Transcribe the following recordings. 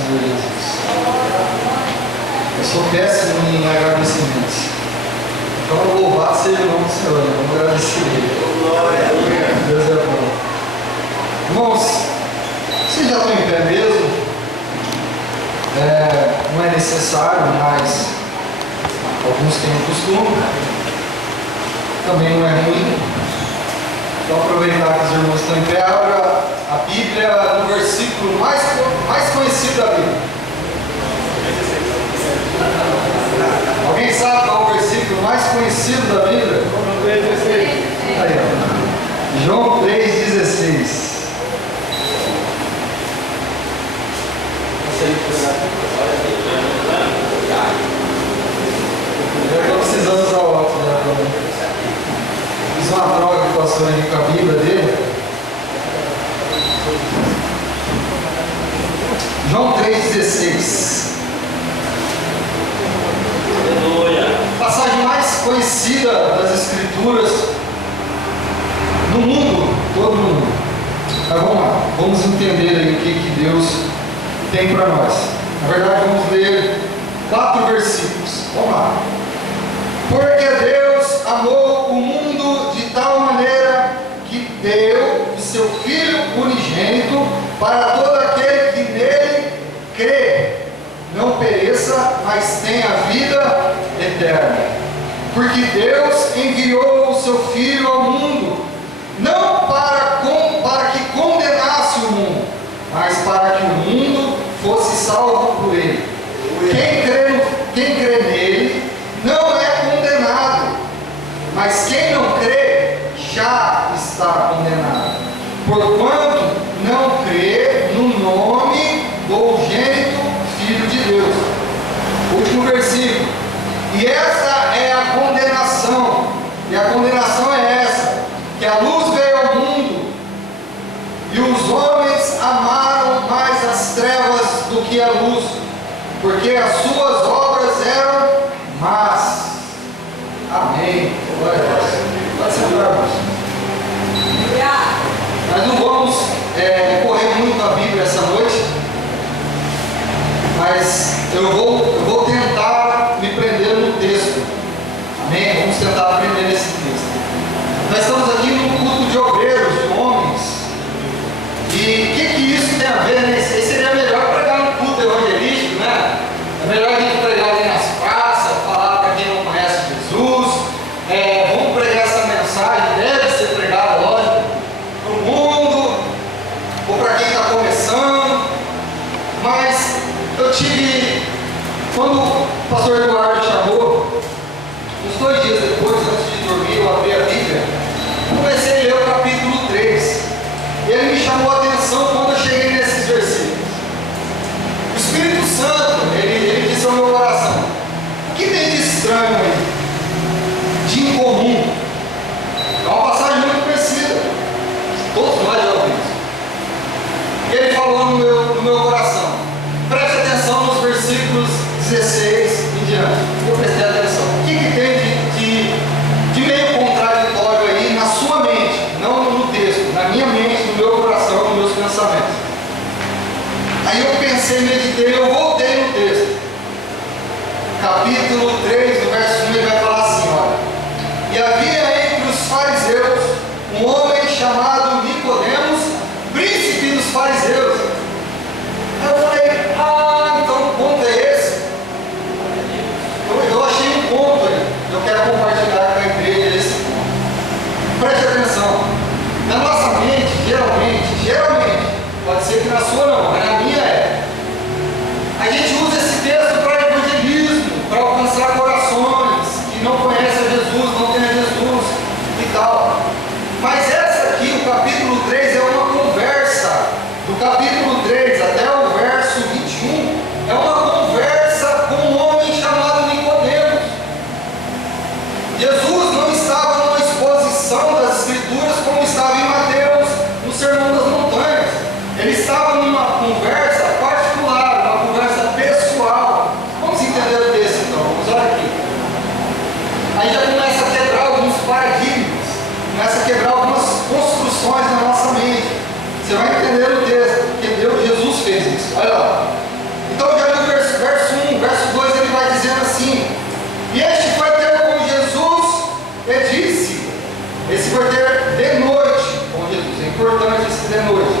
Senhor Jesus. Eu sou péssimo em agradecimentos. Então, louvado seja o nome do Senhor. Vamos agradecer Ele. Deus é bom. Irmãos, vocês já estão em pé mesmo? Não é necessário, mas alguns têm o costume. Também não é ruim. Então, aproveitar que os irmãos estão em pé, abra a Bíblia no versículo mais conhecido da Bíblia. Alguém sabe qual é o versículo mais conhecido da Bíblia? Aí, ó. João 3,16. Eu estou precisando usar o óculos, né? Fiz uma troca que passou ali com a Bíblia dele. João 3,16. Passagem mais conhecida das Escrituras no mundo, todo mundo. Mas vamos lá, vamos entender aí o que Deus tem para nós. Na verdade, vamos ler 4 versículos. Vamos lá. Porque Deus amou o mundo de tal maneira que deu o seu Filho unigênito para todo aquele que nele crê, não pereça, mas tenha vida eterna. Porque Deus enviou o seu Filho ao mundo, não para que condenasse o mundo, mas para que o mundo fosse salvo por ele. Quem crê nele não é condenado, mas quem não crê já está condenado, porquanto não crê no nome do unigênito Filho de Deus. Último versículo. E esta é a condenação, e a condenação é essa, que a luz veio ao mundo, e os homens amaram mais as trevas do que a luz, porque as suas obras eram más. Amém. Glória a Deus. Pode sentar, irmãos. Nós não vamos correr muito a Bíblia essa noite, mas eu vou tentar me prender no texto. Amém? Vamos tentar aprender nesse texto. Nós estamos aqui num culto de obreiros, de homens. E o que isso tem a ver, né? Isso aí seria melhor pregar no culto evangelístico, né? É melhor a gente pregar ali nas praças, falar para quem não conhece Jesus. Vamos pregar essa mensagem, deve ser pregada, lógico, para o mundo, ou para quem está começando. Mas eu tive, quando o pastor Eduardo chamou, uns 2 dias depois, antes de dormir, eu abri a Bíblia, comecei a ler o capítulo 3. E ele me chamou a atenção quando eu cheguei nesses versículos. O Espírito Santo, ele disse ao meu coração: o que tem de estranho aí? De incomum? É uma passagem muito conhecida. Todos nós já ouvimos. E ele falou no meu coração. Preste atenção nos versículos 16 em diante. Eu prestei atenção. O que tem de meio contraditório aí na sua mente? Não no texto, na minha mente, no meu coração, nos meus pensamentos. Aí eu pensei, meditei, eu voltei no texto. Capítulo 3, no verso 1, ele vai falar assim, olha. E havia entre os fariseus um homem chamado Nicodemos, príncipe dos fariseus. Aí eu falei, então o ponto é esse? Eu achei um ponto aí. Eu quero compartilhar com a igreja esse ponto. Preste atenção. Na nossa mente, geralmente, pode ser que na sua não, mas na minha é. A gente usa esse texto para evangelismo, para alcançar corações que não conhecem Jesus, não têm Jesus e tal. Mas essa aqui, o capítulo 3, é uma conversa. Do capítulo 3 até o verso 21, é uma conversa com um homem chamado Nicodemos. Jesus não estava numa exposição das Escrituras como estava em Mateus, no Sermão das Montanhas. Ele estava numa conversa particular, uma conversa pessoal de noite.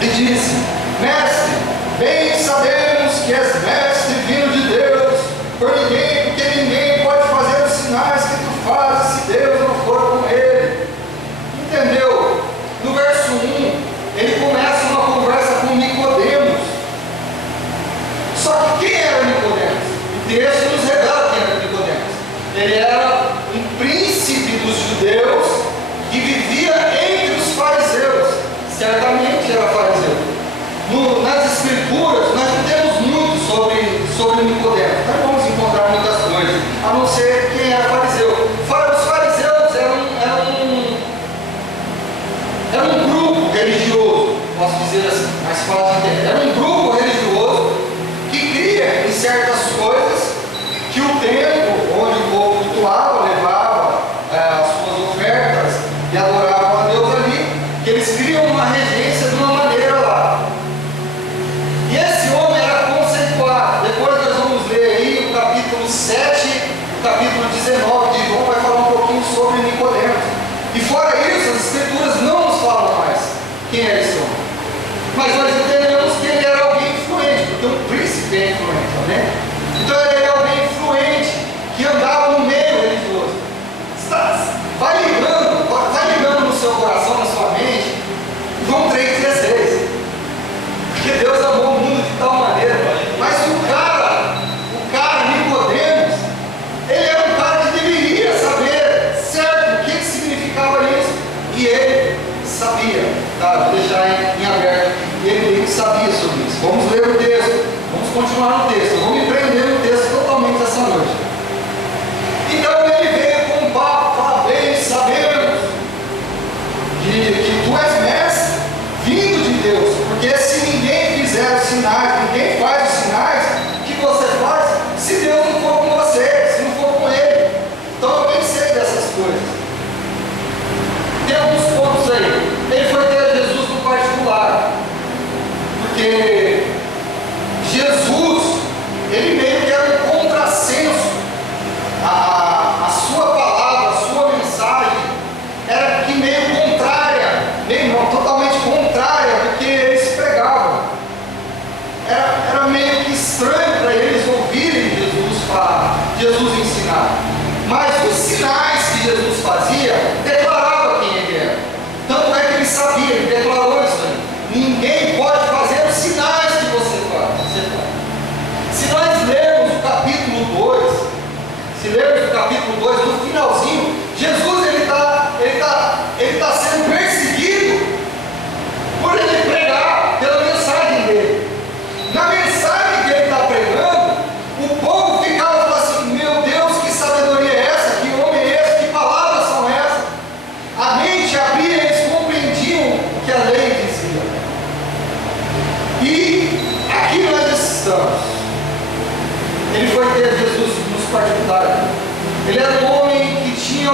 E disse: Mestre, bem sabemos que és mestre vindo de Deus, porque ninguém pode fazer os sinais que tu fazes se Deus não for com ele. Entendeu? No verso 1, ele começa uma conversa com Nicodemos. Só que quem era Nicodemos? O texto nos revela quem era Nicodemos. Ele era um príncipe dos judeus que vivia entre os fariseus. Certamente era fariseu. Nas escrituras nós não temos muito sobre Nicodemos. Nós vamos encontrar muitas coisas, a não ser quem era fariseu. Os fariseus eram um grupo religioso, posso dizer assim, mais fácil de entender. Era um grupo religioso que cria em certas coisas que o templo onde o povo cultuava, levava as suas ofertas e adoravam a Deus ali, que eles criam uma regência de uma maneira lá. E esse homem era conceituado. Depois nós vamos ler aí o capítulo 7, o capítulo 19 de João, vai falar um pouquinho sobre Nicodemos. E fora isso, as escrituras não nos falam mais quem era esse homem. Mas nós entendemos que ele era alguém influente, porque um príncipe é influente, né? Então ele era alguém influente, que andava no meio religioso. Vai ligando no seu coração, na sua mente, João 3,16. Porque Deus amou o mundo de tal maneira. Mas o cara Nicodemos, ele era um cara que deveria saber certo o que significava isso. E ele sabia, tá? Vou deixar em aberto. Ele sabia sobre isso. Vamos ler o texto. Vamos continuar no texto. Eu vou me prender no texto totalmente essa noite. Então ele veio com um papo, fala: bem, sabemos que tu és mestre, vindo de Deus, porque se ninguém fizer os sinais, ninguém faz os sinais que você faz, se Deus não for com você, se não for com Ele. Então eu bem sei dessas coisas. Tem alguns pontos aí. Ele foi ter Jesus no particular, porque Jesus, ele meio que era um contrassenso. A sua palavra, a sua mensagem era que meio contrária, meio não, totalmente contrária do que eles pregavam. Era meio que estranho para eles ouvirem Jesus falar, Jesus ensinar. Mas os sinais que Jesus fazia declarava quem ele era. Tanto é que ele sabia, ele declarou isso aí. Ninguém pode fazer os sinais que você faz. Se nós lermos o capítulo 2, no finalzinho, Jesus ele tá sendo perseguido por ele pregar pela mensagem dele. Na mensagem que ele está pregando, o povo ficava falando assim: meu Deus, que sabedoria é essa? Que homem é esse? Que palavras são essas? A mente abria, eles compreendiam o que a lei dizia. E aqui nós estamos. Ele foi ter Jesus nos particulares. Ele era um homem que tinha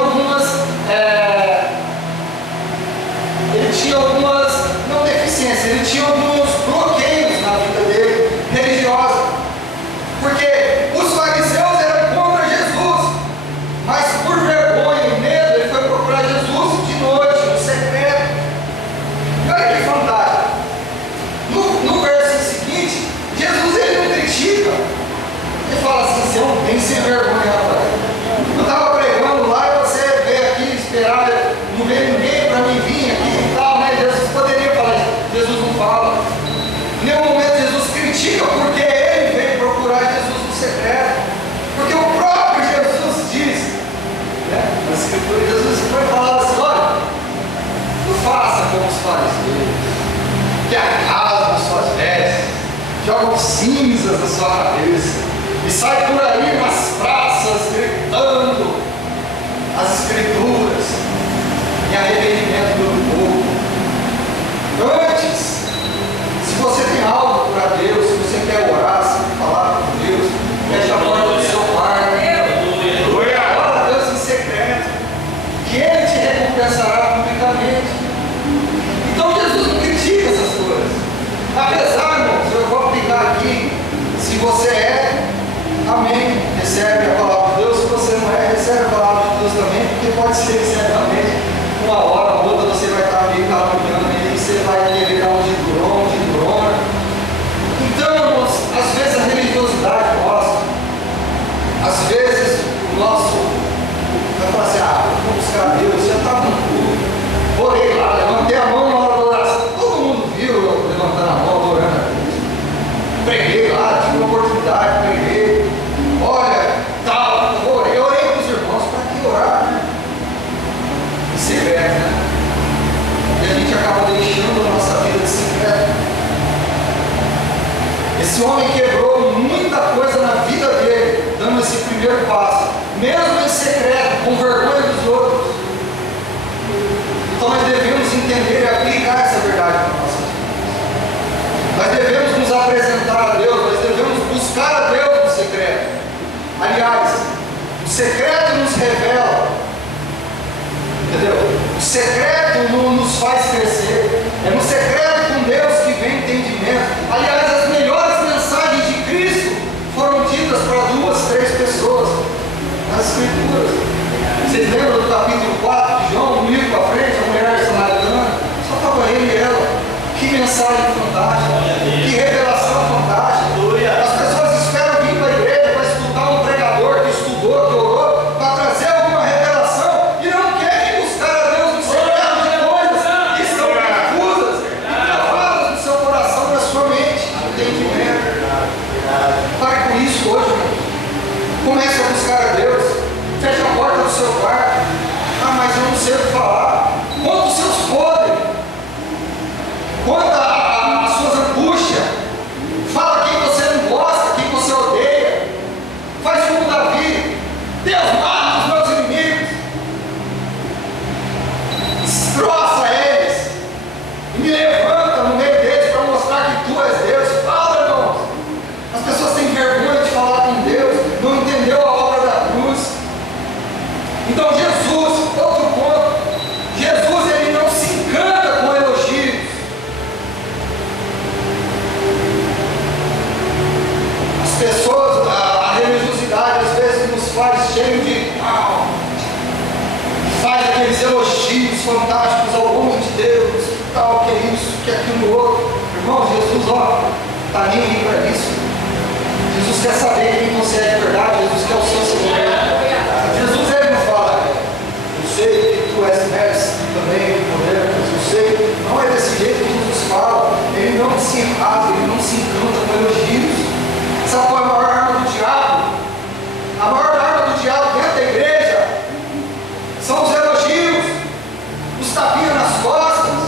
não deficiências, ele tinha alguns bloqueios na vida dele, religiosa. Porque os fariseus eram contra Jesus, mas por vergonha e medo, ele foi procurar Jesus de noite, no secreto. E olha que fantástico. No verso seguinte, Jesus ele não critica. Ele fala assim: você não tem sem vergonha, rapaz. Eu estava pregando lá e você veio aqui esperar, não veio ninguém para mim vir aqui e tal, né? Jesus poderia falar isso. Jesus não fala. Em nenhum momento Jesus critica porque ele veio procurar Jesus no secreto. Porque o próprio Jesus diz, né? Na Escritura, Jesus foi falar assim: olha, não faça como os fariseus, que arrasam suas vestes, jogam cinzas na sua cabeça e sai por aí nas praças gritando as escrituras e arrependimento do povo. Antes, se você tem algo para Deus, se você quer orar, se quer falar com Deus, feche a porta do seu quarto, ora a Deus em secreto, que Ele te recompensará publicamente. Então Jesus não critica essas coisas. Apesar, irmãos, eu vou aplicar aqui, se você é, amém, recebe a palavra de Deus. Se você não é, recebe a palavra de Deus também, porque pode ser que certamente uma hora ou outra você vai estar meio caluniando Esse homem quebrou muita coisa na vida dele, dando esse primeiro passo, mesmo em secreto, com vergonha dos outros. Então nós devemos entender e aplicar essa verdade na nossa vida. Nós devemos nos apresentar a Deus, nós devemos buscar a Deus no secreto. Aliás, o secreto nos revela, entendeu? O secreto nos faz crescer. É no secreto com Deus que vem entendimento. Aliás, as melhores mensagens de Cristo foram ditas para 2, 3 pessoas nas Escrituras. Vocês lembram do capítulo 4 de João, um livro para frente, a mulher samaritana? Só estava ele e ela. Que mensagem fantástica, que revelação fantástica. As pessoas esperam vir para a igreja para escutar um pregador que estudou, que orou, para trazer alguma revelação e não querem buscar a Deus no secreto de coisas que estão confusas e travadas no seu coração, na sua mente. Entendimento. Pare com isso hoje, irmão. Comece a buscar a Deus. Feche a porta do seu quarto. Ah, mas eu não sei o que falar. Conta os seus podres. Conta as suas angústias. Fala quem você não gosta, quem você odeia. Faz como Davi. Deus, mata os meus inimigos. Destroça eles. E me levanta no meio deles para mostrar que tu és Deus. Fala, irmãos. As pessoas têm vergonha de falar com Deus. Não entendeu a obra da cruz. Então Jesus, outro ponto. Jesus, ele não se encanta com elogios. As pessoas, a religiosidade às vezes nos faz cheio de faz aqueles elogios fantásticos ao homem de Deus, que tal, que é isso, que é aquilo outro. Irmão, Jesus, está nem aí para isso. Jesus quer saber quem você é de verdade. Jesus quer o seu segurança. Jesus, ele não fala, eu sei que tu és mestre também, poder, mas eu sei. Não é desse jeito que Jesus fala. Ele não se rasga, ele não se encanta com elogios. Sabe qual é a maior arma do diabo? A maior arma do diabo dentro da igreja são os elogios, os tapinhas nas costas.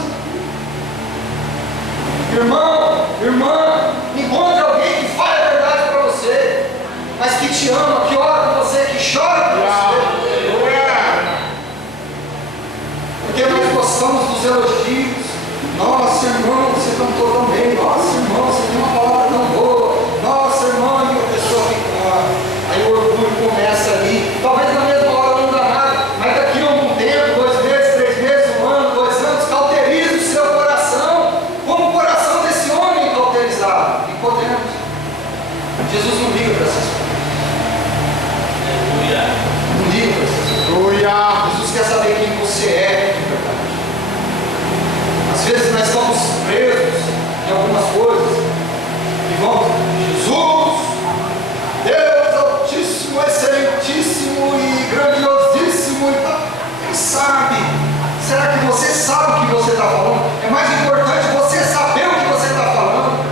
Irmão, irmã, encontre alguém que fale a verdade para você, mas que te ama, que ora por você, que chora por você. Porque nós gostamos dos elogios. Nossa, irmão, você cantou tão bem. Nossa, irmão, você tem uma palavra tão boa. Nossa, irmão, e a pessoa fica. Aí o orgulho começa ali. Talvez na mesma hora não dá nada, mas daqui a algum tempo, 2 meses, 3 meses, 1 ano, 2 anos, cauteriza o seu coração, como o coração desse homem cauterizado. E podemos. Jesus não liga para essas coisas. Não liga para essas coisas. Jesus quer saber quem você é de verdade. Às vezes nós estamos presos em algumas coisas e vamos, Jesus, Deus Altíssimo, Excelentíssimo e Grandiosíssimo, quem sabe? Será que você sabe o que você está falando? É mais importante você saber o que você está falando,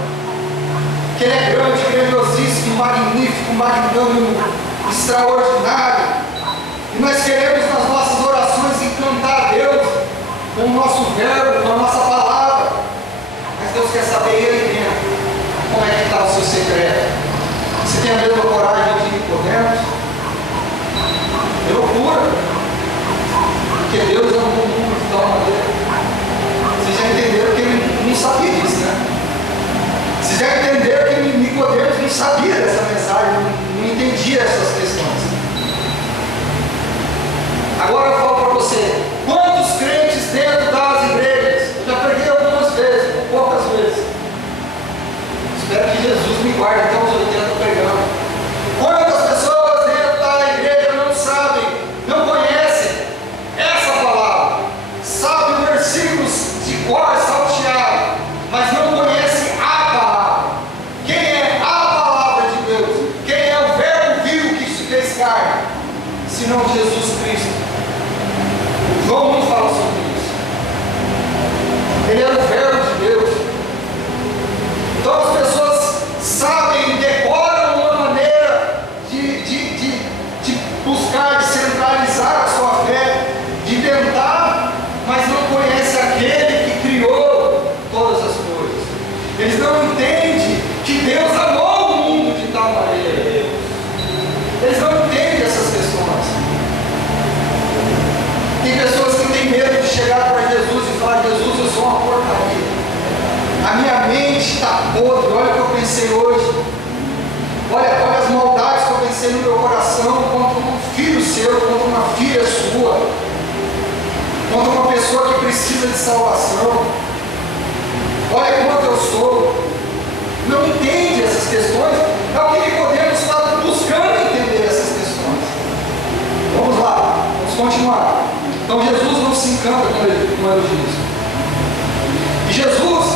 que Ele é grande, grandiosíssimo, magnífico, magnânimo, extraordinário, e nós queremos nas nossas orações encantar a Deus com o nosso verbo, com a nossa palavra, mas Deus quer saber Ele dentro, como é que está o seu secreto. Você tem a mesma coragem de Nicodemos? É loucura, porque Deus é um bom número de tal maneira. Vocês já entenderam que Ele não sabia disso, né? Vocês já entenderam que Nicodemos não sabia dessa mensagem, não entendia essas questões. Agora eu falo para você, quantos crentes dentro das igrejas Olha as maldades que eu pensei no meu coração contra um filho seu, contra uma filha sua, contra uma pessoa que precisa de salvação. Olha quanto eu sou. Não entende essas questões? É o que Nicodemos está buscando entender essas questões. Vamos lá, vamos continuar. Então Jesus não se encanta com elogios disso. E Jesus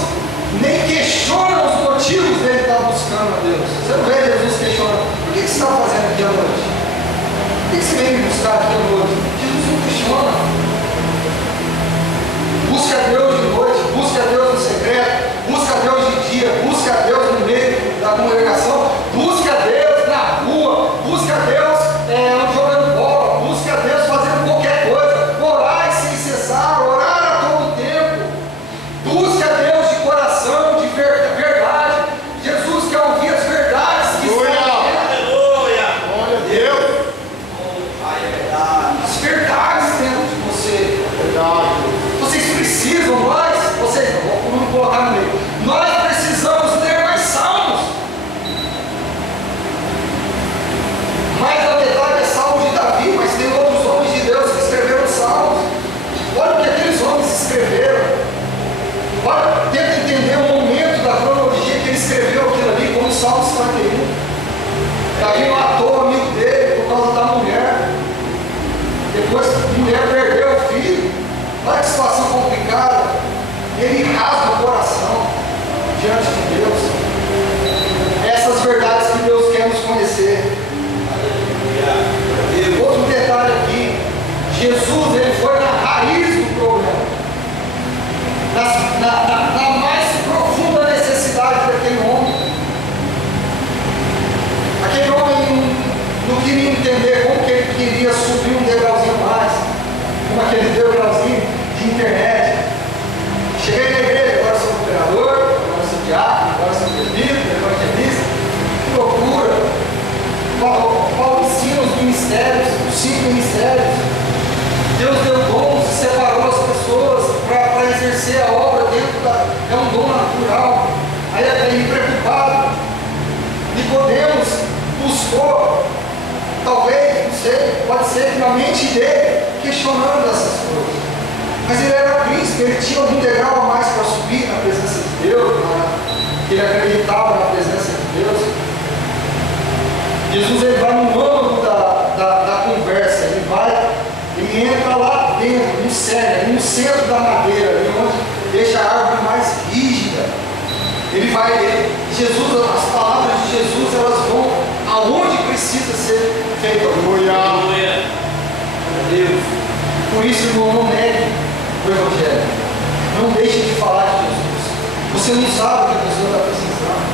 nem questiona os motivos dele estar buscando a Deus. Você não vê Jesus questionando: por que você está fazendo aqui à noite? Por que você veio me buscar aqui à noite? Jesus não questiona. Busca a Deus de noite, busca a Deus no secreto, busca a Deus de dia, busca a Deus no meio da congregação, busca a Deus na rua, busca a Deus jogando bola, busca a Deus fazendo qualquer coisa, orar sem cessar, orar a todo tempo, busca a Deus de coração, de verdade. Jesus quer ouvir as verdades que estão dentro. Glória a Deus. As verdades dentro de você. Vocês precisam, vamos colocar no meio. Nós precisamos ler mais salmos. Mais na verdade é salmo de Davi, mas tem outros homens de Deus que escreveram salmos. Olha o que aqueles homens escreveram. Olha, tenta entender o momento da cronologia que ele escreveu aquilo ali, como Salmo 51. Davi matou o amigo dele por causa da mulher. Depois a mulher perdeu o filho. Olha que situação complicada. Ele rasga o coração diante de Deus. Essas verdades que Deus quer nos conhecer. Outro detalhe aqui: Jesus, ele foi na raiz do problema, na mais profunda necessidade daquele homem. Aquele homem não queria entender como que ele queria subir um degrauzinho mais, como aquele degrauzinho de internet. Cheguei na igreja, agora sou operador, agora sou diácono, agora sou presbítero, evangelista. Que loucura! Paulo ensina os ministérios, os 5 ministérios. Deus deu dons e separou as pessoas para exercer a obra dentro da. É um dom natural. Aí ele preocupado. Nicodemos buscou, talvez, não sei, pode ser que na mente dele, questionando essas coisas. Mas ele era príncipe, ele tinha algum degrau a mais para subir na presença de Deus, ele acreditava na presença de Deus. Jesus, ele vai no âmago da conversa, ele entra lá dentro, no cerne, no centro da madeira, ali onde deixa a árvore mais rígida. Jesus, as palavras de Jesus, elas vão aonde precisa ser feito. Aleluia. Deus. Por isso, irmão, não negue o Evangelho. Não deixe de falar de Jesus. Você não sabe o que a pessoa está precisando.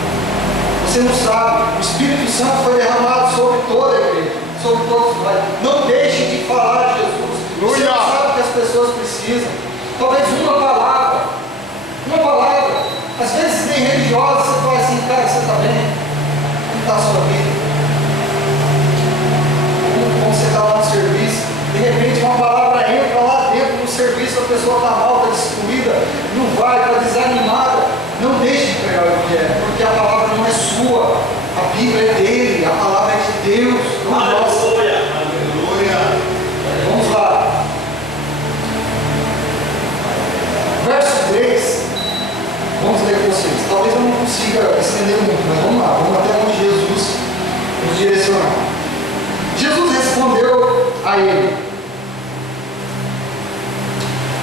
Você não sabe. O Espírito Santo foi derramado sobre toda a igreja, sobre todos nós. Não deixe de falar de Jesus. Você não sabe o que as pessoas precisam. Talvez uma palavra. Às vezes nem religiosa, você fala assim: cara, você está bem? Como está a sua vida? Como você está lá no serviço? De repente uma palavra entra lá dentro do serviço, a pessoa está mal, está destruída, não vai, está desanimada. Não deixe de pregar o Evangelho, porque a palavra não é sua, a Bíblia é dele, a palavra é de Deus, não nossa. Aleluia. Vamos lá. Verso 3. Vamos ler com vocês. Talvez eu não consiga estender muito, mas vamos lá, vamos até onde Jesus nos direcionar. Jesus respondeu a ele: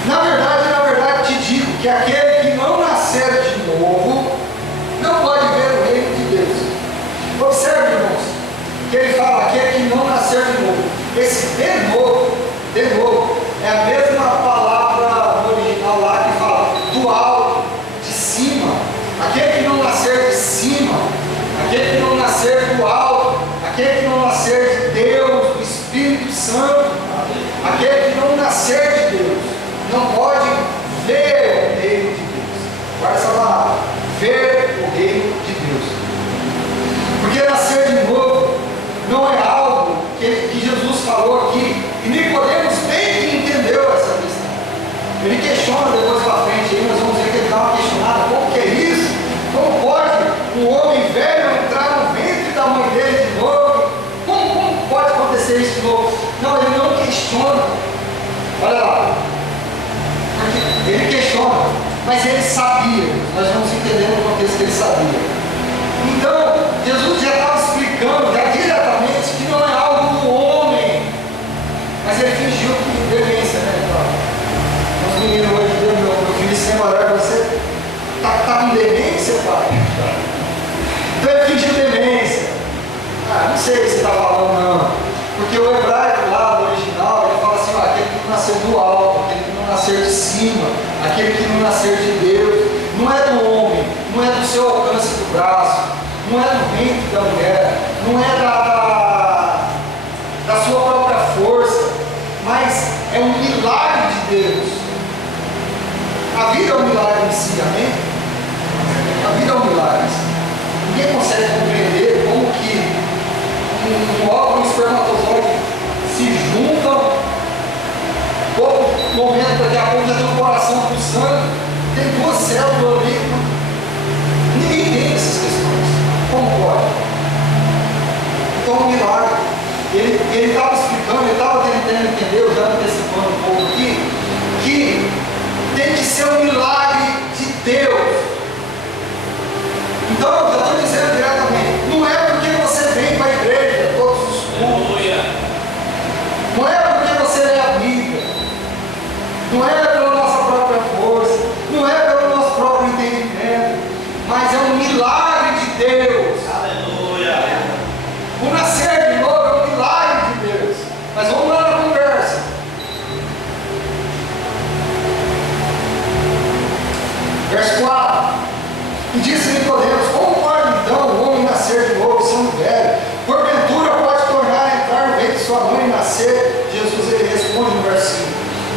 na verdade te digo que aquele que não nascer de novo não pode ver o reino de Deus. Observe, irmãos, que ele fala: aquele que não nascer de novo. Esse de novo, é a mesma palavra no original lá que fala do alto, de cima. Aquele que não nascer de cima, aquele que não nascer do alto, aquele que não nascer de Deus, do Espírito Santo, aquele que não nascer de Deus, não pode ver o reino de Deus. Guarda essa palavra: ver o reino de Deus. Porque nascer de novo não é algo que Jesus falou aqui, e Nicodemos bem que entendeu Ele questiona, mas ele sabia. Nós vamos entender no contexto que ele sabia. Então, Jesus já estava explicando já diretamente que não é algo do homem, mas ele fingiu que demência, né? Os meninos hoje, meu filho de cinema, você está com demência, pai? Então ele fingiu demência. Não sei o que você está falando, não. Porque o hebraico lá no original, ele fala assim, aquele que não nasceu do alto, aquele que não nasceu de cima, aquele que não nasceu de Deus, não é do homem, não é do seu alcance do braço, não é do ventre da mulher, não é da sua própria força, mas é um milagre de Deus. A vida é um milagre em si, amém? A vida é um milagre. Ninguém consegue compreender como que um óvulo e um espermatozoide se juntam, pouco momento, daqui a pouco já tem um coração pulsando, tem duas células ali. Ninguém entende essas questões. Como pode? Então, um milagre. Ele estava explicando, ele estava tentando entender, eu já antecipando um pouco aqui, que tem que ser um milagre de Deus. Então, eu estou dizendo diretamente, não é porque você vem para a igreja todos os cultos, não é porque você é a Bíblia, não é pela nossa própria força, não é pelo nosso próprio entendimento, mas é um milagre de Deus. Aleluia! O nascer de novo é um milagre de Deus. Mas vamos lá na conversa. Verso 4. E disse Nicodemos: como pode então o homem nascer de novo, sendo velho? Porventura pode tornar a entrar no ventre de sua mãe e nascer? Jesus ele responde no verso 5: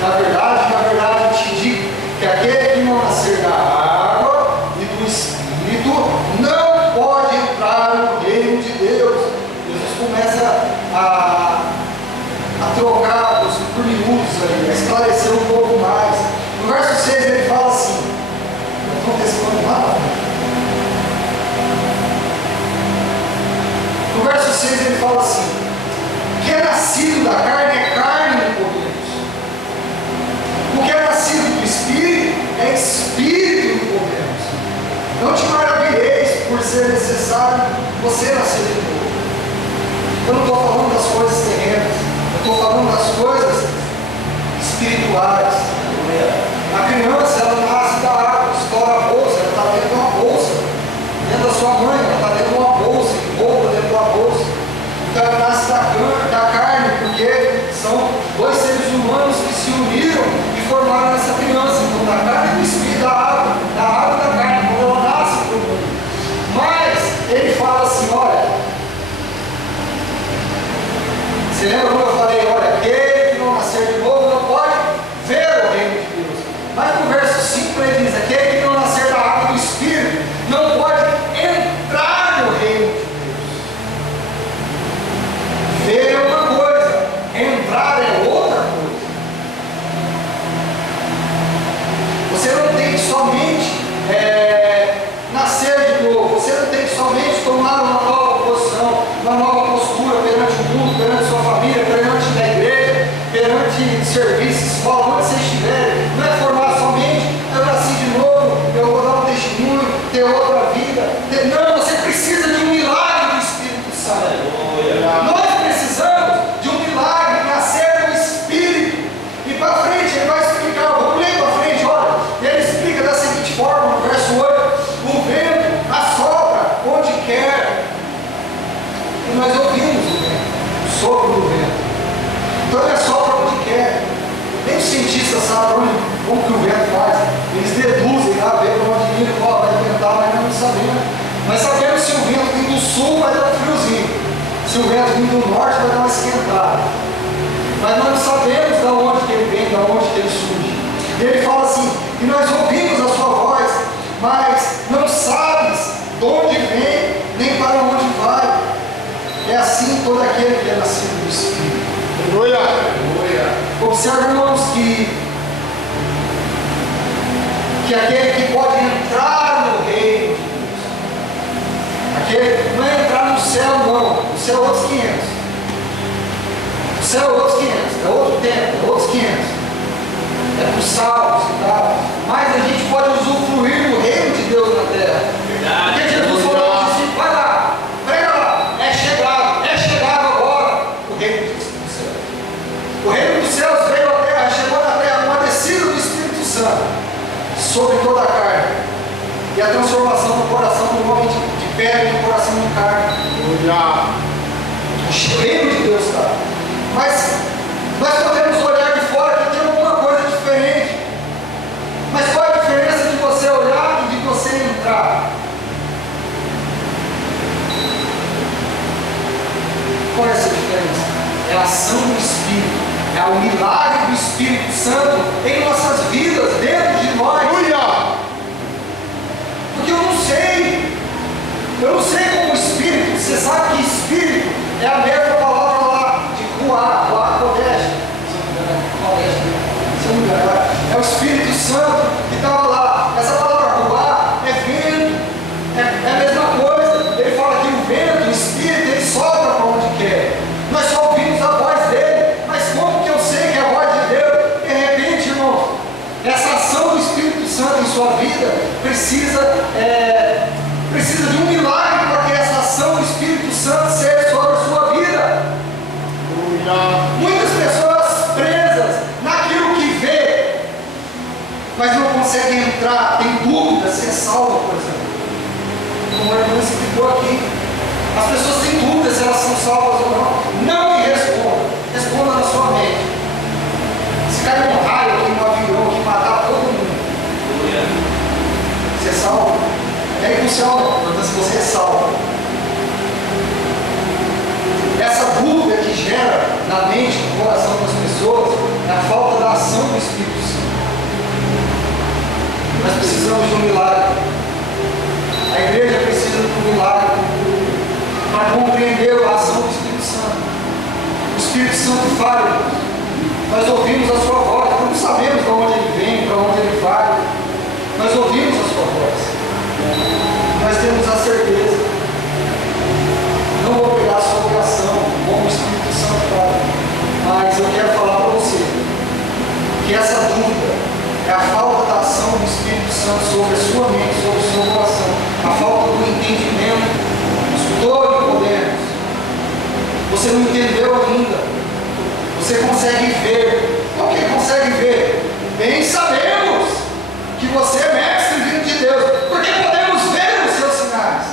na verdade, eu te digo que aquele que não nascer da água e do Espírito não pode entrar no reino de Deus. Jesus começa a trocar os por miúdos ali, a esclarecer um pouco mais. No verso 6 ele fala assim, não estou antecipando nada. No verso 6 ele fala assim: que é nascido da carne é carne, Nicodemos. O que é nascido do Espírito é Espírito, Nicodemos. Não te maravilheis por ser necessário você nascer de novo. Eu não estou falando das coisas terrenas, eu estou falando das coisas espirituais. A criança, ela nasce da água, estoura a bolsa, ela está dentro de uma bolsa. Dentro da sua mãe, ela está dentro de uma bolsa, e roupa dentro de uma bolsa. Então ela nasce da carne, porque são dois seres humanos que se uniram e formaram essa criança. Então da carne e do Espírito, da água e da carne, quando ela nasce para o mundo. Mas ele fala assim, olha, você lembra quando eu falei, olha, aquele que não nascer de novo não pode ver o reino de Deus. Mas no verso 5 ele diz, aquele que não nascer da água e do Espírito não pode entrar no reino de Deus. Ver é uma coisa, entrar é outra coisa. Você não tem que somente nascer de novo, você não tem que somente tomar uma nova posição, uma nova postura perante o mundo, perante sua família, perante a igreja, perante serviços, escola, onde você estiver. Não é formar somente, eu nasci de novo, eu vou dar um testemunho, ter outra vida. Não, você precisa de um milagre do Espírito Santo. Nós precisamos de um milagre, nascer do Espírito. E para frente, ele vai explicar, vamos ler para frente, olha, ele explica da seguinte forma, no verso 8, o vento assopra onde quer. E nós ouvimos o vento, o sopro do vento. Então ele assopra onde quer. Nem os cientistas sabem como que o vento faz. Eles deduzem lá, vê para onde ele vai ventar, mas nós não sabemos. Mas sabemos se o vento vem do sul vai dar um friozinho. Se o vento vem do norte vai dar uma esquentada. Mas nós não sabemos de onde que ele vem, de onde que ele surge. E ele fala assim, e nós ouvimos a sua voz, mas não sabes de onde vem, nem para onde vai. É assim todo aquele que é nascido do Espírito. Aleluia! Observe, irmãos, que aquele que pode entrar no reino de Deus, aquele não é entrar no céu, não. O céu é outros 500. O céu é outros 500, é outro tempo, é outros 500. É para os salvos e tal. sobre toda a carne. E a transformação do coração do homem de pedra em coração de carne. O reino de Deus está. Mas nós podemos olhar de fora que tem alguma coisa diferente. Mas qual é a diferença de você olhar e de você entrar? Qual é essa diferença? É a ação do Espírito. É o milagre do Espírito Santo em nossas vidas, dentro de nós. Porque eu não sei como o Espírito. Você sabe que Espírito é a mesma palavra lá de ruar, colégio. É o Espírito Santo que estava lá. Essa palavra ruar é vento, é a mesma coisa. Ele fala que o vento, o Espírito, ele sopra para onde quer. Nós só ouvimos a voz dele, mas como que eu sei que é a voz de Deus? De repente, irmão, essa ação do Espírito Santo em sua vida precisa de um milagre para que essa ação do Espírito Santo seja sobre a sua vida. Muitas pessoas presas naquilo que vê, mas não conseguem entrar, tem dúvidas se é salvo, por exemplo. Como a irmã explicou aqui, as pessoas têm dúvidas se elas são salvas ou não. Não me responda, responda na sua mente. Se cair um raio aqui no avião que matar todo mundo, você é salvo? É impossível, não, se você é salvo. Essa dúvida que gera na mente, no coração das pessoas, é a falta da ação do Espírito Santo. Nós precisamos de um milagre. A igreja precisa de um milagre para compreender a ação do Espírito Santo. O Espírito Santo fala, nós ouvimos a sua voz, não sabemos de onde ele vem, para onde ele vai, nós ouvimos a sua voz. Nós temos a certeza. Não vou pegar a sua oração, como o Espírito Santo fala, mas eu quero falar para você que essa dúvida é a falta da ação do Espírito Santo sobre a sua mente, sobre o seu coração, a falta do entendimento. Todos podemos. Você não entendeu ainda. Você consegue ver. O que consegue ver? Bem sabemos que você é mestre vindo de Deus, porque podemos ver os seus sinais.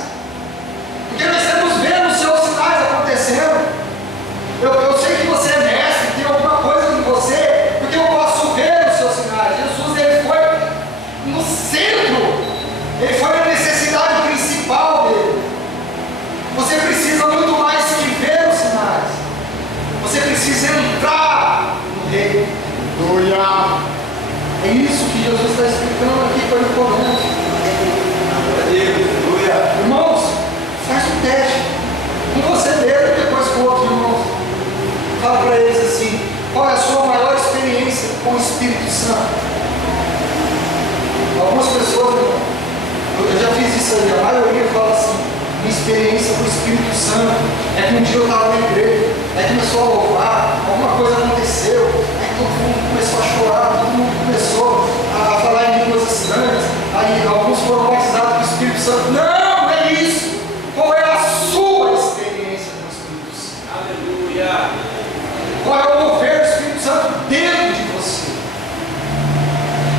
Porque nós estamos vendo os seus sinais acontecendo. Eu sei que você é mestre, tem alguma coisa em você, porque eu posso ver os seus sinais. Jesus, ele foi no centro, ele foi na necessidade principal dele. Você precisa muito mais que ver os sinais. Você precisa entrar no reino. É isso que Jesus está explicando aqui para o Nicodemus. Irmãos, faz um teste com você mesmo e depois com outros irmãos. Fala para eles assim: qual é a sua maior experiência com o Espírito Santo? Algumas pessoas, irmão, eu já fiz isso aí, a maioria fala assim: minha experiência com o Espírito Santo é que um dia eu estava na igreja, aí começou a louvar, alguma coisa aconteceu, aí todo mundo começou a chorar, todo mundo começou a falar em línguas estranhas, aí alguns foram batizados com o Espírito Santo. Não é isso! Qual é a sua experiência com o Espírito Santo? Aleluia! Qual é o mover do Espírito Santo dentro de você?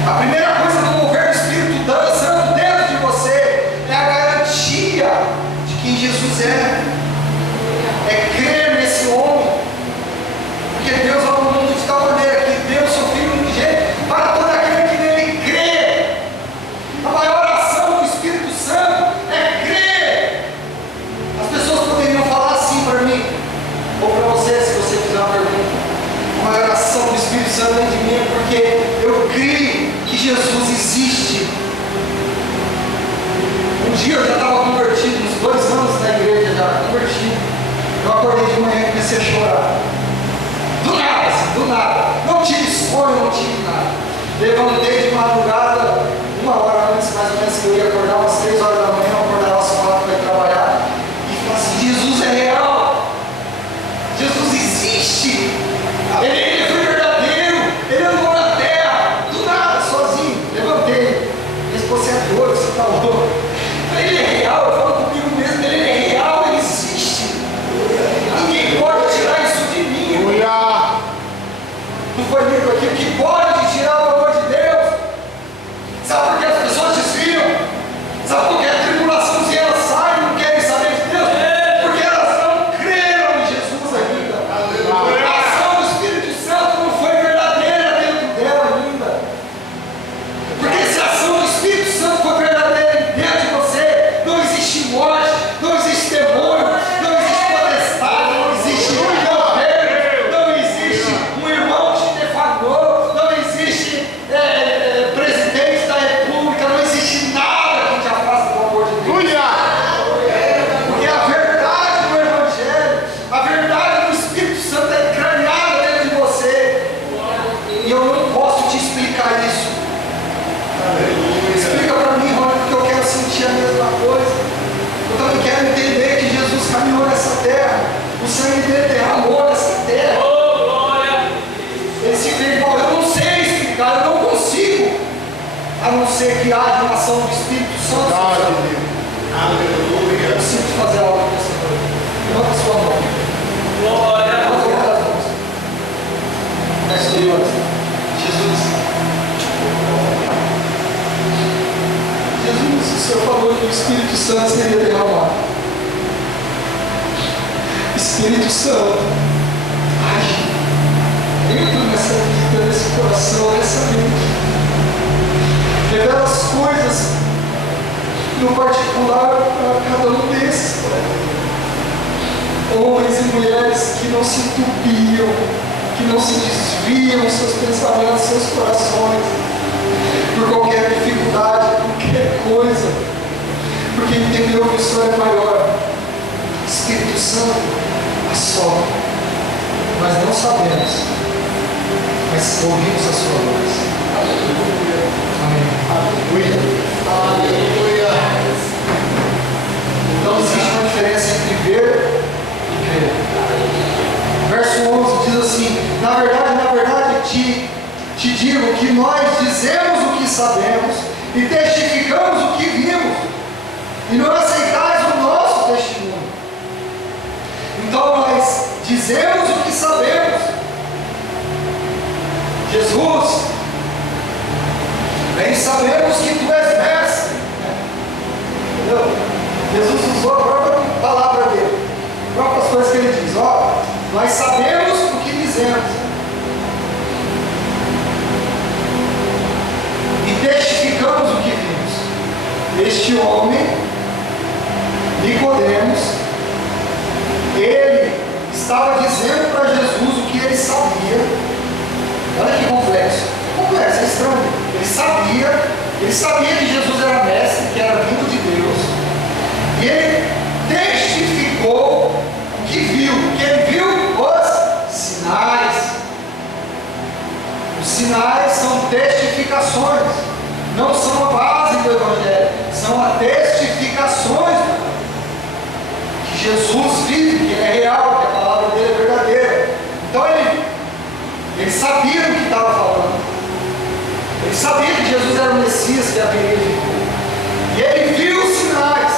A primeira coisa do mover do Espírito Santo dentro de você é a garantia de quem Jesus é crer nesse homem, porque Deus amou o mundo de tal maneira que deu o seu Filho unigênito para todo aquele que nele crê. A maior ação do Espírito Santo é crer. As pessoas poderiam falar assim para mim, ou para você, se você fizer uma pergunta: a maior ação do Espírito Santo dentro de mim é porque eu creio que Jesus existe. Um dia eu já estava convertido, uns 2 anos na igreja já, convertido. Eu acordei de manhã e comecei a chorar. Do nada, assim, do nada. Não tive sonho, não tive nada. Levantei de madrugada, 1 hora antes mais ou menos, que eu ia acordar, umas 3 horas da manhã, eu acordava às 4 para ir trabalhar. E falei assim: Jesus é real. Jesus existe. Ele foi verdadeiro. Ele andou na terra. Do nada, sozinho. Levantei. Mas você é doido, você está louco. Ele é real, eu falo comigo mesmo, ele é real, ele existe. Ninguém pode tirar isso de mim. Não foi lido aqui, o que pode tirar o amor de Deus? ser que haja uma ação do Espírito Santo. Aleluia. Eu sinto fazer algo nessa noite. Levanta a sua mão. Glória a Levanta Deus. as mãos. Jesus. Jesus, o Senhor falou que o Espírito Santo seria derramado. Espírito Santo, age. Entra nessa vida, nesse coração, nessa mente. Revela as coisas no particular para cada um desses, Pai. Homens e mulheres que não se entupiam, que não se desviam seus pensamentos, seus corações, por qualquer dificuldade, qualquer coisa, porque entendeu que o Senhor é maior. Espírito Santo, assopra. Nós não sabemos, mas ouvimos a sua voz. Amém. Aleluia. Então existe uma diferença entre ver e crer. Verso 11 diz assim: na verdade te digo que nós dizemos o que sabemos e testificamos o que vimos, e não aceitais o nosso testemunho. Então nós dizemos o que sabemos. Jesus, bem sabemos que tu és mestre. Entendeu? Jesus usou a própria palavra dele, as próprias coisas que ele diz. Nós sabemos o que dizemos e testificamos o que vimos. Este homem, Nicodemos, ele estava dizendo para Jesus o que ele sabia. Olha que complexo. Complexo, é estranho. Ele sabia que Jesus era mestre, que era vindo de Deus. E ele testificou o que viu. O que ele viu? Os sinais. Os sinais são testificações. Não são a base do Evangelho. São as testificações que Jesus vive, que ele é real, que a palavra dele é verdadeira. Então ele sabia do que estava falando. Ele sabia que Jesus era o Messias que haveria de vir. E ele viu os sinais.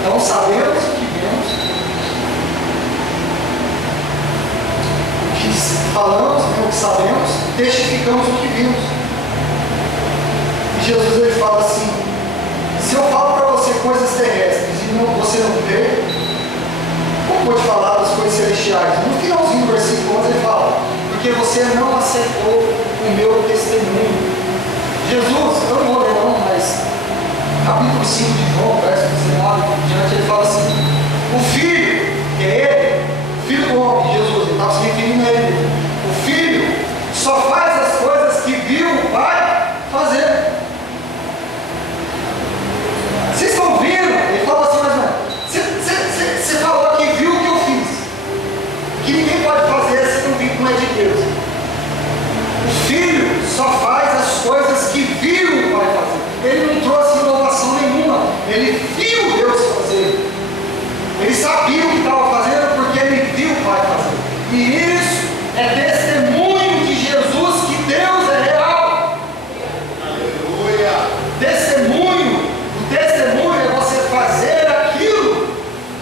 Então sabemos o que vemos. O que falamos, o que sabemos, testificamos o que vimos. E Jesus ele fala assim: se eu falo para você coisas terrestres e você não vê, como pode falar das coisas celestiais? No finalzinho do versículo 11 ele fala: porque você não aceitou o meu testemunho. Jesus, eu não vou ler não, mas capítulo 5 de João, verso 19 diante, ele fala assim: o Filho, que é ele, o Filho do homem, Jesus, ele estava se referindo a ele. O Filho só faz as coisas que viu o Pai fazer. Vocês estão vendo? Ele fala assim, mas você falou que viu o que eu fiz. Que ninguém pode fazer se não vir, não é de Deus. O Filho só faz as coisas que viu o Pai fazer. Ele não trouxe inovação nenhuma. Ele viu Deus fazer. Ele sabia o que estava fazendo porque ele viu o Pai fazer. E isso é testemunho de Jesus que Deus é real. Aleluia. Testemunho. O testemunho é você fazer aquilo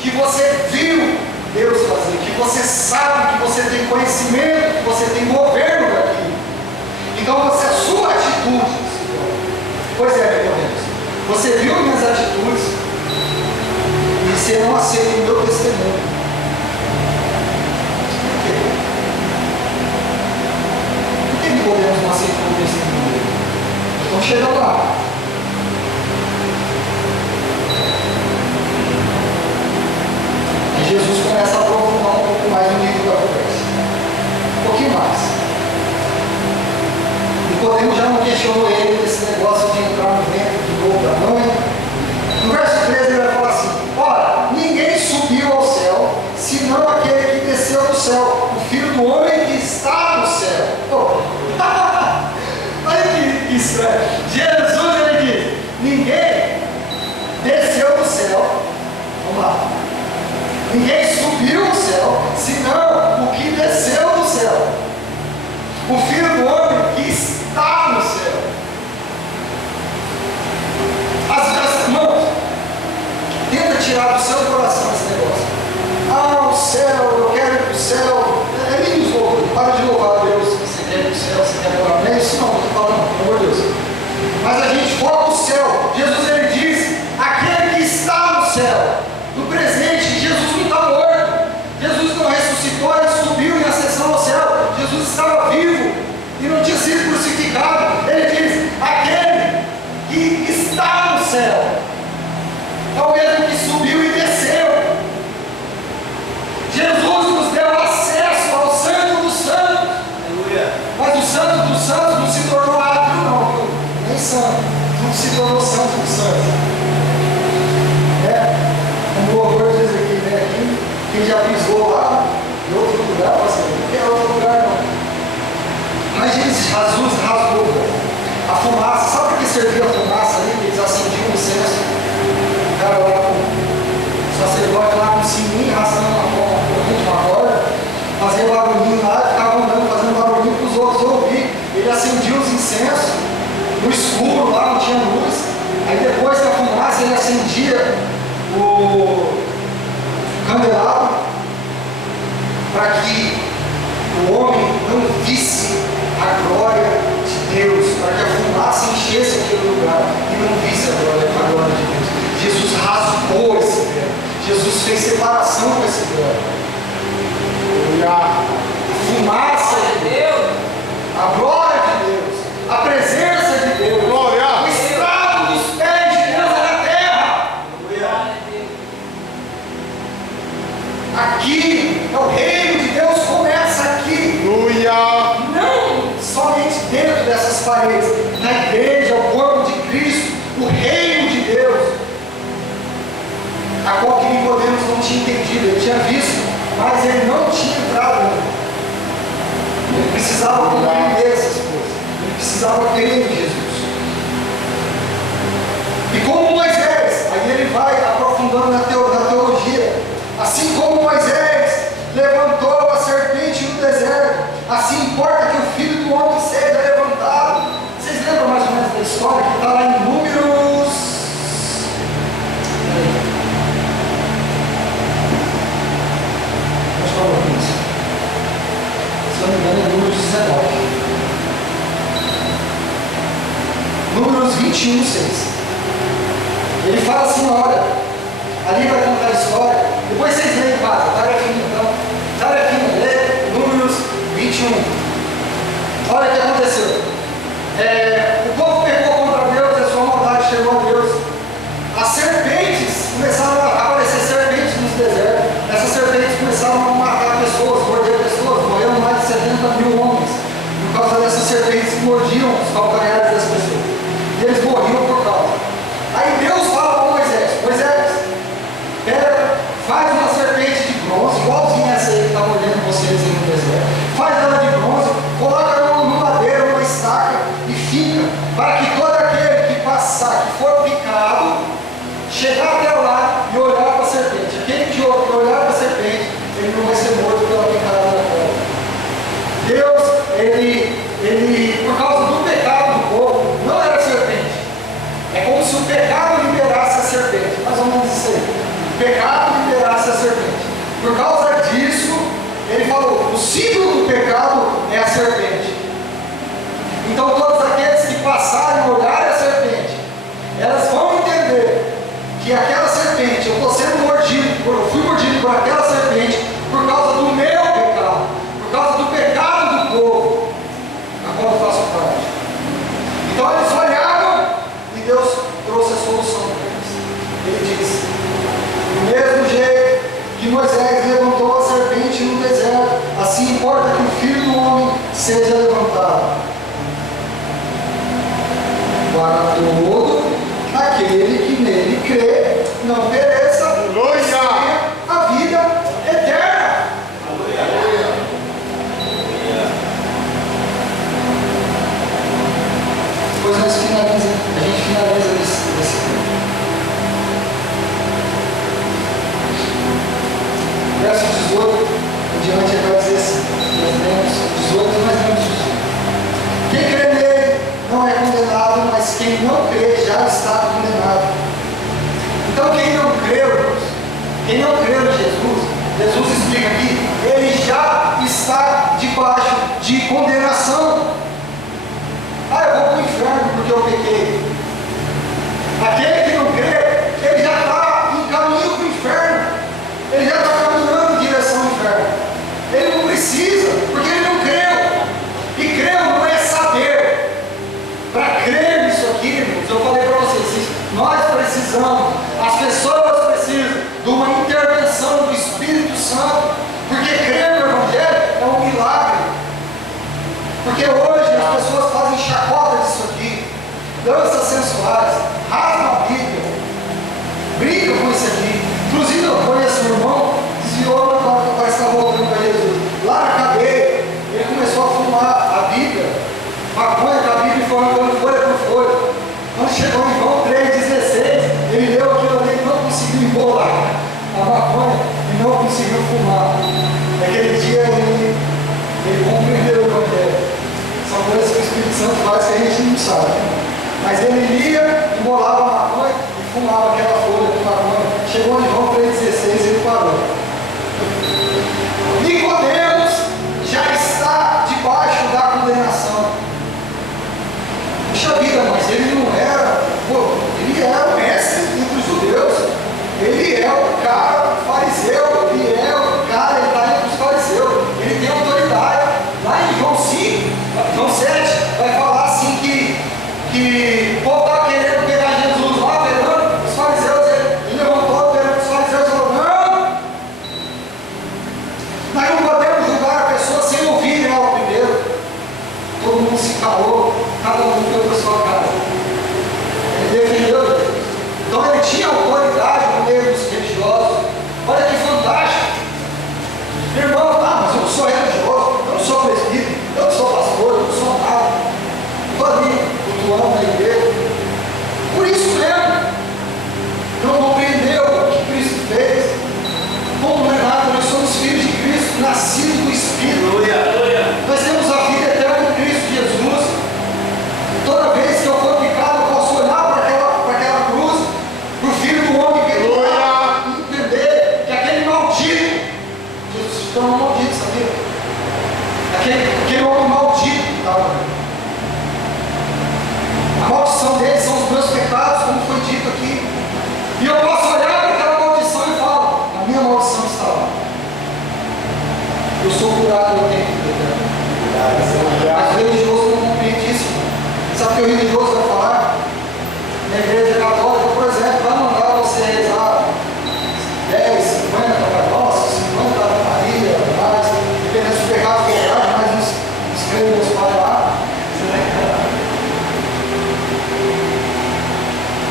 que você viu Deus fazer, que você sabe, que você tem conhecimento, que você tem governo daquilo. Então você, a sua atitude, pois é, meu Deus, você viu minhas atitudes e você não aceita o meu testemunho. Por quê? Por que Nicodemos não aceita o meu testemunho? Então chega lá. E Jesus começa a aprofundar um pouco mais no nível da conversa. Um pouquinho mais. Nicodemos já não questionou ele desse negócio de entrar no ventre do novo da mãe. No verso 13 ele vai falar assim: ora, ninguém subiu ao céu, senão aquele que desceu do céu, o Filho do Homem que está no céu. Oh. Olha que estranho. Jesus ele diz: ninguém desceu do céu. Vamos lá. Ninguém subiu ao céu, senão o que desceu do céu. O Filho do Homem que está no céu. rasgou a fumaça. Sabe para que servia a fumaça ali? Eles acendiam o incenso. O cara lá com o sacerdote lá com o sininho, raçando uma corda, fazia barulhinho lá, ficava andando, fazendo barulhinho para os outros ouvir. Ele acendia os incensos no escuro lá, não tinha luz. Aí depois da fumaça ele acendia o candelabro para que o homem não visse a glória de Deus, para que a fumaça enchesse aquele lugar e não visse a glória de Deus. Jesus rasgou esse véu. Jesus fez separação com esse véu. A fumaça de Deus, a glória de Deus, a presença de Deus, o estrado dos pés de Deus na terra. Aqui é o reino de Deus, começa aqui. Não somente dentro dessas paredes, na igreja, o corpo de Cristo, o reino de Deus, a qual que Nicodemos não tinha entendido. Ele tinha visto, mas ele não tinha entrado ainda. Ele precisava compreender essas coisas. Ele precisava crer em Jesus. E como Moisés, aí ele vai aprofundando na teologia. Assim como Moisés levantou a serpente no deserto, assim importa que o Filho do Homem seja levantado. Vocês lembram mais ou menos da história que está lá em Números? Se eu não me engano, é Números 19. Números 21, 6. Ele fala assim: olha, ali vai contar a história. Depois vocês leem em casa, tarefinha então. Tarefinha, lê Números 21. Olha o que aconteceu. O povo pecou contra Deus, a sua maldade chegou a Deus. As serpentes começaram a aparecer serpentes nos desertos. Essas serpentes começaram a matar pessoas, morder pessoas. Morreram mais de 70.000 homens por causa dessas serpentes que mordiam os calcanhares das pessoas. E eles morriam por causa. Aí Deus fala para Moisés: Moisés, faz uma serpente de bronze, igualzinha essa aí que está mordendo vocês aí no deserto. Faz ela de bronze, coloca ela no madeiro, numa estaca e fica, para que todo aquele que passar, que for picado, chegar até lá e olhar para a serpente. Aquele que olhar para a serpente, ele não vai ser morto pela picada da cobra. Deus, ele, por causa do pecado do povo, não era serpente. É como se o pecado liberasse a serpente, mais ou menos isso aí. O pecado liberasse a serpente. Por causa disso, ele falou: o símbolo do pecado é a serpente. Então, todos aqueles que passarem a olhar a serpente, elas vão entender que aquela serpente, eu estou sendo mordido, eu fui mordido por aquela serpente por causa do meu pecado, por causa do pecado do povo, a qual eu faço parte. Então, eles olharam e Deus trouxe a solução para eles. Ele disse: do mesmo jeito que Moisés levantou a serpente no deserto, assim importa que o Filho do Homem seja levantado, para todo aquele que nele crê não pereça, mas tenha a vida eterna. Depois a gente finaliza esse tempo. Verso 18 em diante, ele vai dizer assim: nós lemos 18, nós lemos 18. Quem crê nele não é condenado, mas quem não crê já está condenado. Então, quem não creu em Jesus, Jesus explica aqui, ele já está debaixo de condenação. Eu vou para o inferno porque eu pequei. Aquele que não crê, ele já está em caminho para o inferno. Ele já está caminhando em direção ao inferno. Ele não precisa, porque ele não creu. E creu não é saber. Para crer nisso aqui, irmãos, eu falei para vocês, nós precisamos, as pessoas precisam de uma intervenção do Espírito Santo, porque crer no Evangelho é um milagre. Porque hoje as pessoas fazem chacota disso aqui, danças sensuais, rasgam a Bíblia, brincam com isso aqui. Inclusive eu conheço um irmão, desviou agora que o pai está voltando para Jesus. Lá na cadeia, ele começou a fumar a Bíblia Mas ele ia, embolava maconha e fumava aquela folha de maconha. Chegou em João 3,16 e ele parou. Nicodemos já está debaixo da condenação. Puxa vida, mas ele não era, ele era o mestre entre os judeus. Ele é o cara fariseu, ele é o cara, ele está entre os fariseus. Ele tem autoridade. Lá em João 5, João 7, vai falar assim que o povo estava querendo pegar Jesus lá, pegando os fariseus. Ele levantou perante os fariseus e falou: não, nós não podemos julgar a pessoa sem ouvir ela primeiro. Todo mundo se calou, cada um foi para sua casa. Ele defendeu Jesus. Então ele tinha autoridade no meio dos religiosos. Olha que fantástico. Meu irmão, mas eu não sou religioso, eu não sou presbítero, eu não sou pastor, eu não sou nada. Estou ali, cultuando na igreja. Por isso mesmo, não compreendeu o que Cristo fez. Como não é nada, nós somos filhos de Cristo, nascidos do Espírito. Nós temos a vida eterna em Cristo Jesus. Toda vez que eu for picado, eu posso olhar para aquela cruz, para o Filho do Homem que ele vai entender que aquele maldito, Jesus se tornou maldito, sabia? Aquele homem maldito que estava ali. A maldição dele são os meus pecados, como foi dito aqui. E eu posso olhar para aquela maldição e falar: a minha maldição está lá. Eu sou curado, eu tenho vida eterna. Mas o religioso não compreende isso. Sabe o que o religioso vai falar? Na igreja católica, por exemplo, vai mandar você rezar 10, 50 Pai Nosso, 50 Ave Maria, mais, dependendo dos pecados que eu mais uns crentes meus pais lá.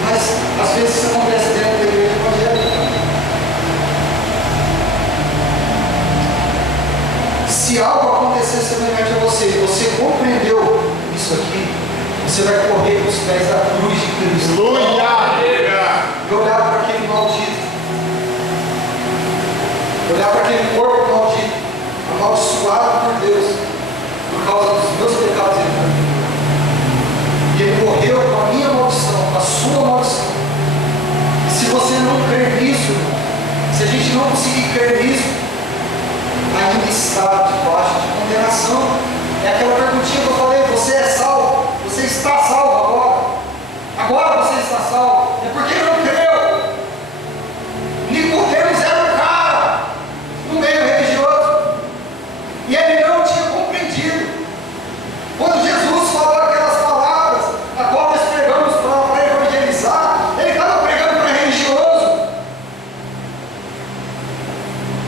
Mas às vezes isso acontece dentro da igreja evangélica. Se algo acontecer semelhante a você, você compreendeu isso aqui, você vai correr com os pés da cruz de Cristo. E olhar para aquele maldito, olhar para aquele corpo maldito, amaldiçoado por Deus, por causa dos meus pecados e da minha. E ele morreu com a minha maldição, com a sua maldição. E se você não crer nisso, se a gente não conseguir crer nisso, ainda está debaixo de condenação. É aquela perguntinha que eu falei: você é salvo? Você está salvo agora? Agora você está salvo? É porque não creu. Nicodemos era um cara no meio religioso e ele não tinha compreendido. Quando Jesus falou aquelas palavras, a qual nós pregamos para evangelizar, ele estava pregando para religioso.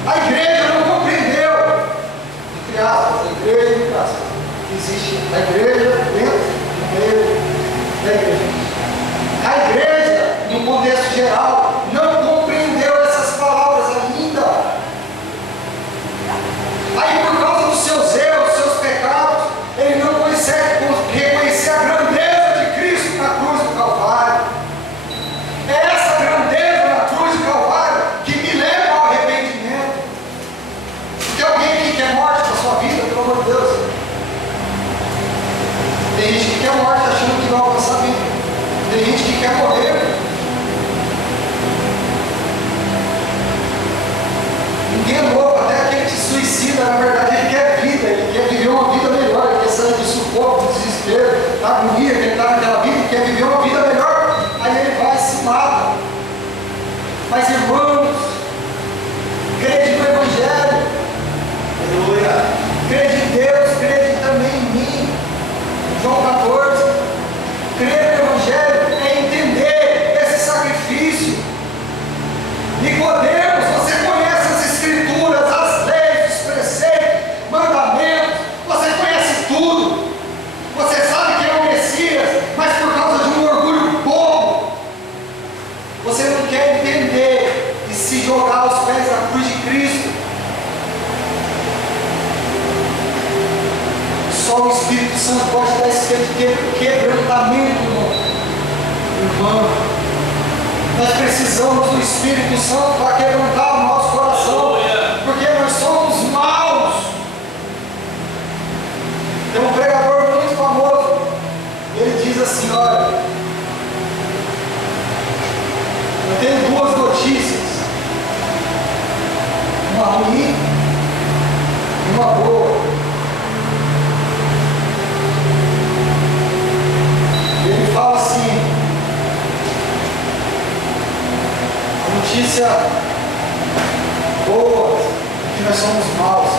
A igreja não compreendeu, entre aspas, a igreja, entre aspas, existe a igreja dentro do meio da igreja. A igreja, no contexto geral, não compreendeu essas palavras ainda. Aí, por causa dos seus erros, dos seus pecados, ele não consegue reconhecer a grandeza de Cristo na cruz do Calvário. É essa grandeza na cruz do Calvário que me leva ao arrependimento. Porque alguém que quer morte na sua vida, pelo amor de Deus. Tem gente que quer morte achando que vai alcançar a vida. Tem gente que quer morrer. Ninguém é louco, até aquele que se suicida, na verdade, ele quer vida, ele quer viver uma vida melhor, ele quer sair do sufoco, do desespero, da agonia que ele está naquela vida, ele quer viver uma vida melhor. Aí ele vai e se mata. Mas, irmãos, crede no Evangelho. Aleluia. Crede em Deus, crede também em mim. João 14. Crer no Evangelho é entender esse sacrifício. Nicodemos, você conhece as Escrituras, as leis, os preceitos, mandamentos, você conhece tudo. Você sabe que é o Messias, mas por causa de um orgulho bobo, você não quer entender e se jogar aos pés da cruz de Cristo. Só o Espírito Santo pode dar esse quebrantamento, irmão. Nós precisamos do Espírito Santo para quebrantar o nosso coração, porque nós somos maus. Tem um pregador muito famoso, ele diz assim: olha, eu tenho duas notícias, uma ruim e uma boa. Ele fala assim, a notícia boa é que nós somos maus,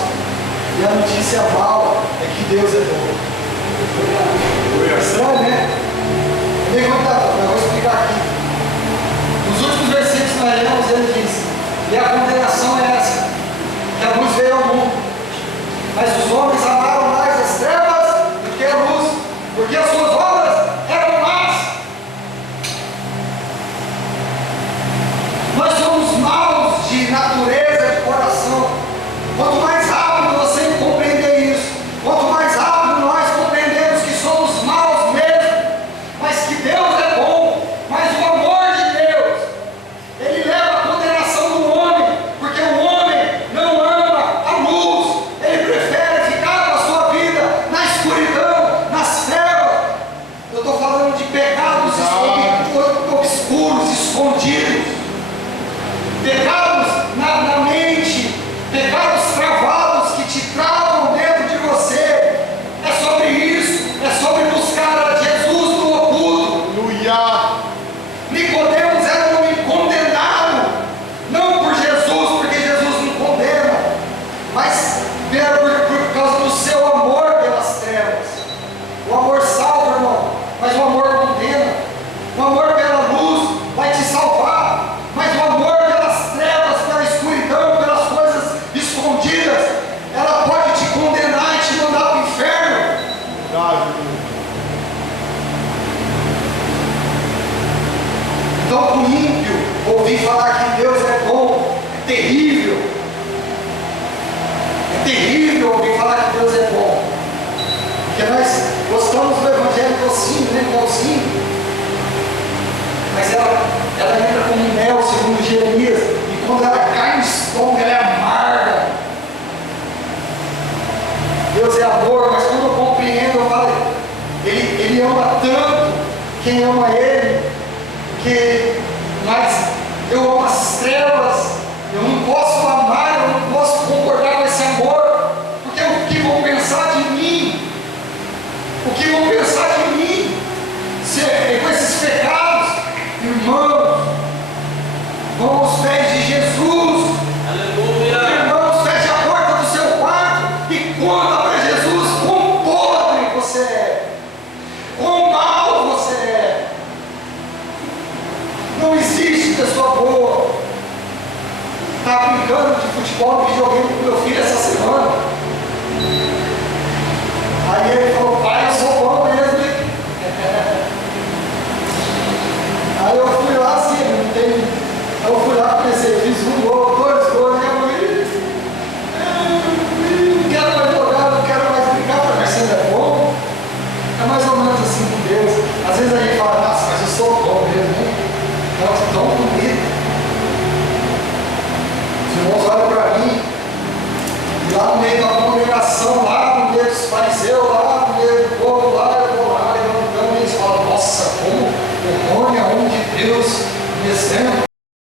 e a notícia mal é que Deus é bom. Estranho, né? É meio complicado, mas eu vou explicar aqui. Nos últimos versículos que nós lemos, ele diz: e a condenação é essa, que a luz veio ao mundo, mas os homens amaram mais as trevas do que a luz, porque as suas obras eram más. Nós somos maus de natureza, de coração. Quanto mais rápido você compreender isso, quanto mais rápido nós compreendemos que somos maus mesmo, mas que Deus é bom, mas o amor de Deus, Ele leva a condenação do homem, porque o homem não ama a luz, ele prefere ficar com a sua vida na escuridão, nas trevas. Eu estou falando de pecados obscuros, escondidos, pecados na mente, pecados travados que te travam dentro de você. É sobre isso, é sobre buscar a Jesus no oculto. Aleluia. Nicodemos era um homem condenado, não por Jesus, porque Jesus não condena, mas por causa do seu amor pelas trevas. O amor salva, irmão, mas o amor condena. O amor pela luz vai te salvar, mas o amor pelas trevas, pela escuridão, pelas coisas escondidas, ela pode te condenar e te mandar para o inferno. Verdade. Então, para o ímpio, ouvir falar que Deus é bom, é terrível. É terrível ouvir falar que Deus é bom. Porque nós gostamos do Evangelho docinho, né? Melzinho. Mas ela entra como mel, segundo Jeremias. E quando ela cai no estômago, ela é amarga. Deus é amor, mas quando eu compreendo, eu falo, Ele ama tanto quem ama Ele, mas eu amo as trevas, eu não posso amar, eu não posso concordar com esse amor, porque o que vão pensar de mim? O que vão pensar de mim? Com esses pecados, irmãos, vão aos pés de Jesus. Aleluia. Irmãos, feche a porta do seu quarto e conta para Jesus quão podre você é, quão mal você é. Não existe pessoa boa. Estava brincando de futebol, videogame com meu filho essa semana. Aí ele falou: pai, eu sou bom mesmo, hein? Aí eu fui lá assim, não tem. Eu fui lá, comecei, fiz um gol, 2 gols, e a mulher, não quero mais jogar, não quero mais brincar, para ver se ainda é bom. É mais ou menos assim com Deus. Às vezes a gente fala: nossa, mas eu sou bom mesmo, hein? Nossa, tão bonito. Os irmãos olham para mim, e lá no meio da congregação, lá